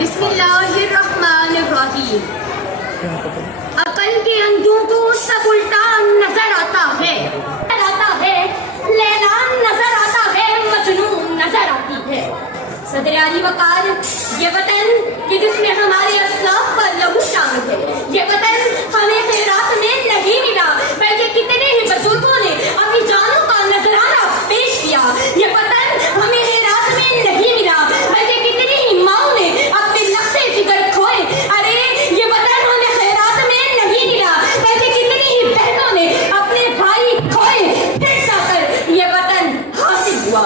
بسم اللہ الرحمن الرحیم. عقل کے اندھوں کو سب الٹا نظر آتا ہے، لیلا نظر آتا ہے، مجنون نظر آتی ہے. صدر علی وقار، یہ وطن کہ جس میں ہمارے اسلاف پر لہو شامل ہے، یہ وطن ہمیں خیرات میں نہیں ملا بلکہ کتنے ہی بزرگوں نے اپنی جانوں کا نذرانہ پیش کیا. یہ وطن ہمیں خیرات میں نہیں ملا بلکہ کتنی ہی ماؤں نے اپنے نقشے فکر کھوئے. ارے یہ وطن ہمیں خیرات میں نہیں ملا بلکہ کتنی ہی بہنوں نے اپنے بھائی کھوئے. پھر جا کر یہ وطن حاصل ہوا.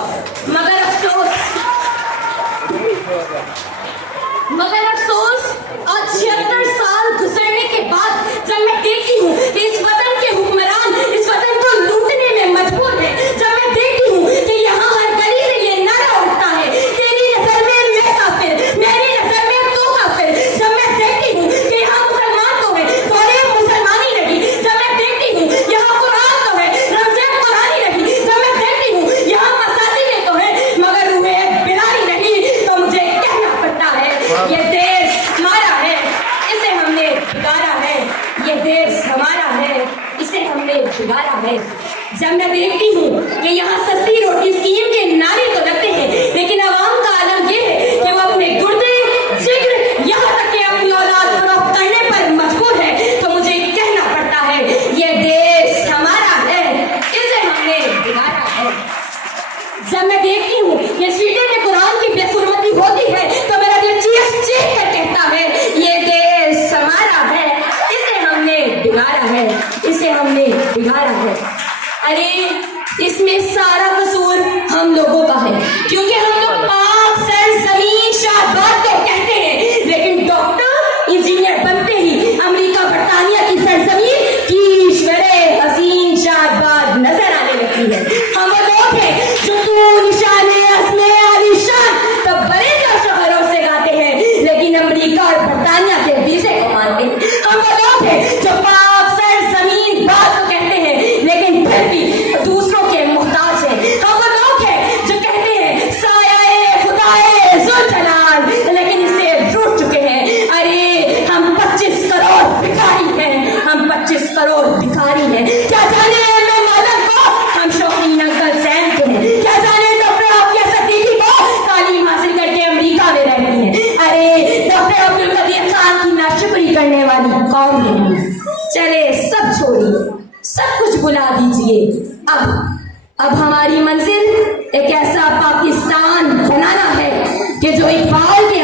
مگر افسوس آج 76 سال گزرنے کے بعد جب میں دیکھتی ہوں کہ اس وطن کے حکمران اس وطن کو لوٹنے میں مجبور ہیں، جب میں دیکھتی ہوں کہ یہاں ہر گلی سے یہ نعرہ اٹھتا ہے، تیری نظر میں میں کافر، میری نظر میں تو کافر. جب میں دیکھتی ہوں کہ یہاں مسلمان تو ہے تھوڑے مسلمانی رہی، جب میں دیکھتی ہوں یہاں قرآن تو ہے رمضان قرآنی رہی، جب میں دیکھتی ہوں یہاں مساجد تو ہے مگر روح بلاری رہی، تو مجھے کہنا پڑتا ہے یہ دیش ہمارا ہے، اسے ہم نے بگاڑا ہے. یہ دیش ہمارا ہے، اسے ہم نے بگاڑا ہے. جب میں دیکھتی ہوں کہ یہاں سستی روٹی اسکیم کے نعرے تو لگتے ہیں لیکن عوام کا عالم یہ ہے کہ وہ اپنے گردے جگر یہاں تک کہ اپنی اولاد فروخت کرنے پر مجبور ہے، تو مجھے کہنا پڑتا ہے یہ دیش ہمارا ہے، اسے ہم نے بگاڑا ہے. جب میں دیکھتی ہوں کہ سیٹیں میں قرآن کی بے حرمتی ہوتی ہے تو میرا دل چیخ چیخ کر کہتا ہے یہ دیش ہمارا ہے، اسے ہم نے بگاڑا ہے، اسے ہم نے بگاڑا ہے. ارے اس میں سارا قصور ہم لوگوں کا ہے کیونکہ ہم لوگ پاک سرزمین شہباد کو کہتے ہیں لیکن ڈاکٹر انجینئر بنتے ہی امریکہ برطانیہ کی سرزمین کیشورے حسین شہباد نظر آنے لگتی ہے. ہم وہ لوگ ہیں جو تو نشان عظمِ عالیشان تو بڑے شہروں سے گاتے ہیں لیکن امریکہ اور برطانیہ کے ویزے کو مانتے ہیں. ہم وہ لوگ ہیں جو پاک سرزمین بات کو کہتے ہیں لیکن پھر بھی دوسروں کے محتاج ہیں. ہم وہ لوگ ہیں جو کہتے ہیں سایہ خدائے ذوالجلال لیکن اسے روٹ چکے ہیں. ارے ہم 25 کروڑ بھکاری ہیں، ہم 25 کروڑ بھکاری ہیں. کیا جانے میں مالک کو ہم شوقین انکل سیم کے ہیں، کیا جانے ڈاکٹر عافیہ صدیقی کو تعلیم حاصل کر کے امریکہ میں رہتی ہیں. ارے ڈاکٹر عبدالقدیر خان کی ناشکری کرنے والی قوم نہیں. چلے سب چھوڑیے، سب کچھ بلا دیجئے. اب ہماری منزل ایک ایسا پاکستان بنانا ہے کہ جو اقبال کے